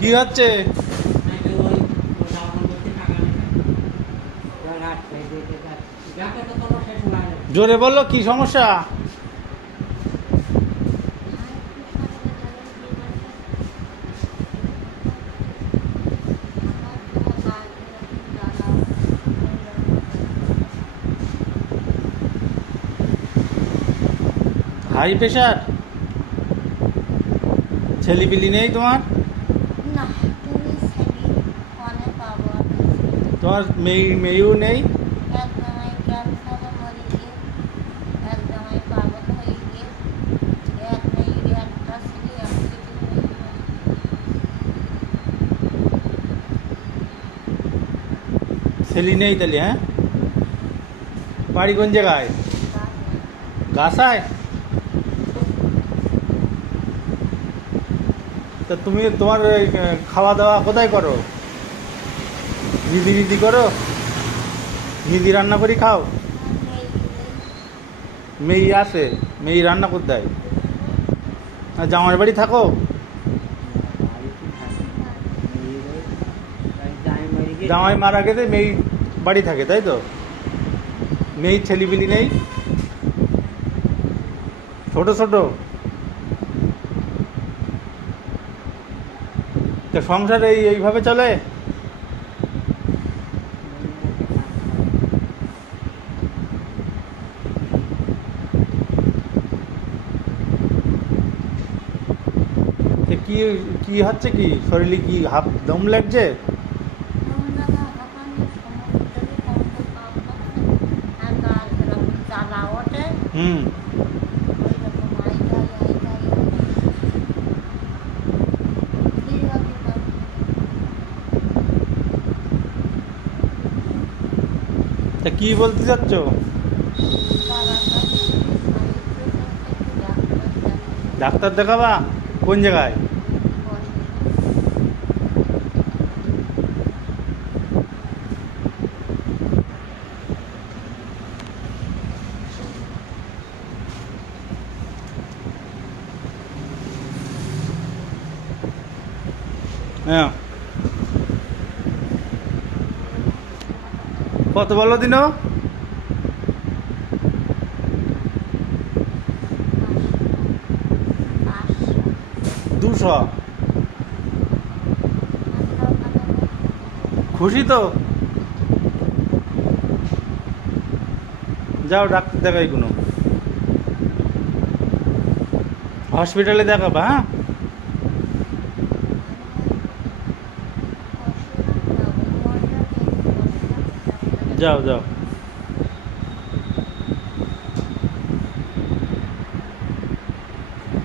কি হচ্ছে? জোরে বললো, কি সমস্যা? High pressure? ছেলেপিলি নেই তোমার? না, তুমি ছেলে ফোনে পাবো। তোমার মেয়েও নেই? এক জামাই ক্যান্সারে মরে গিয়ে, এক জামাই পাগল হয়ে গিয়ে, এক মেয়ের একটা ছেলে অ্যাক্সিডেন্ট হয়ে গেল। ছেলে নেই তাহলে? হ্যাঁ, বাড়ি কোন জায়গায়? গাছায়? তা তুমি তোমার খাওয়া দাওয়া কোথায় করো? নিধি নিধি করো? নিধি রান্না করি খাও? মেয়ে আসে, মেয়ে রান্না করতে দেয়? আর জামার বাড়ি থাকো? জামাই মারা গেছে, মেয়ে বাড়ি থাকে, তাই তো? মেয়ের ছেলেপিলি নেই? ছোট ছোট? তো সংসার এইভাবে চলে? তো কি কি হচ্ছে, কি শরীরে কি হাফ দম লাগছে? হুম। তা কি বলতে চাচ্ছ? ডাক্তার দেখাবা? কোন জায়গায়? হ্যাঁ, কত বলো দিন? 200? খুশি তো? যাও ডাক্তার দেখাই, কোনো হসপিটালে দেখাবা। হ্যাঁ, যাও যাও।